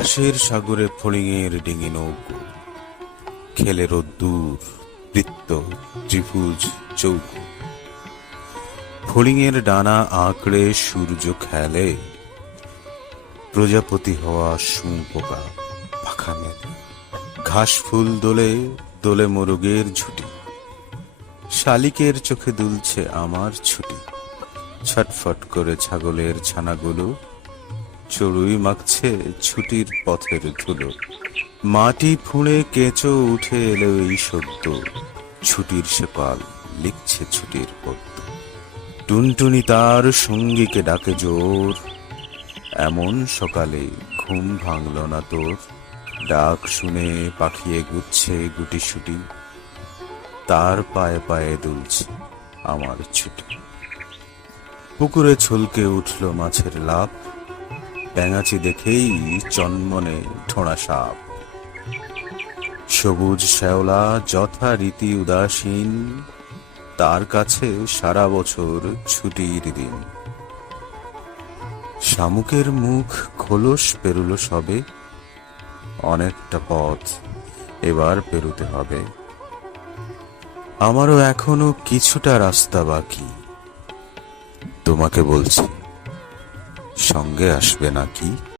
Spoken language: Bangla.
ঘাসের সাগরে ফড়িংয়ের ডিঙি নৌকো খেলে রোদ্দুর বৃত্ত ত্রিভুজ চৌকো। ফড়িংয়ের ডানা আঁকড়ে সূর্য খেলে, প্রজাপতি হওয়া পোকা পাখা মেলে। ঘাস ফুল দোলে দোলে মোরগের ঝুটি, শালিকের চোখে দুলছে আমার ছুটি। ছটফট করে ছাগলের ছানাগুলো চড়ুই মাখছে ছুটির পথের ধুলো। মাটি ফুঁড়ে কেঁচো উঠে এলো এই সদ্য। ছুটির সেপাল লিখছে ছুটির পদ্য। টুনটুনি তার সঙ্গীকে ডাকে জোর। এমন সকালে ঘুম ভাঙল না তোর। ডাক শুনে পাখিয়ে গুচ্ছে গুটি সুটি তার পায়ে পায়ে দুলছে আমার ছুটি। পুকুরে ছলকে উঠল মাছের লাভ ব্যাঙাচি দেখেই চন্মনে ঠোঁড়া সাপ। সবুজ শ্যাওলা যথারীতি উদাসীন, তার কাছে সারা বছর ছুটির দিন। শামুকের মুখ খোলস পেরুল সবে, অনেকটা পথ এবার পেরুতে হবে। আমারও এখনও কিছুটা রাস্তা বাকি, তোমাকে বলছি। সঙ্গে আসবে নাকি?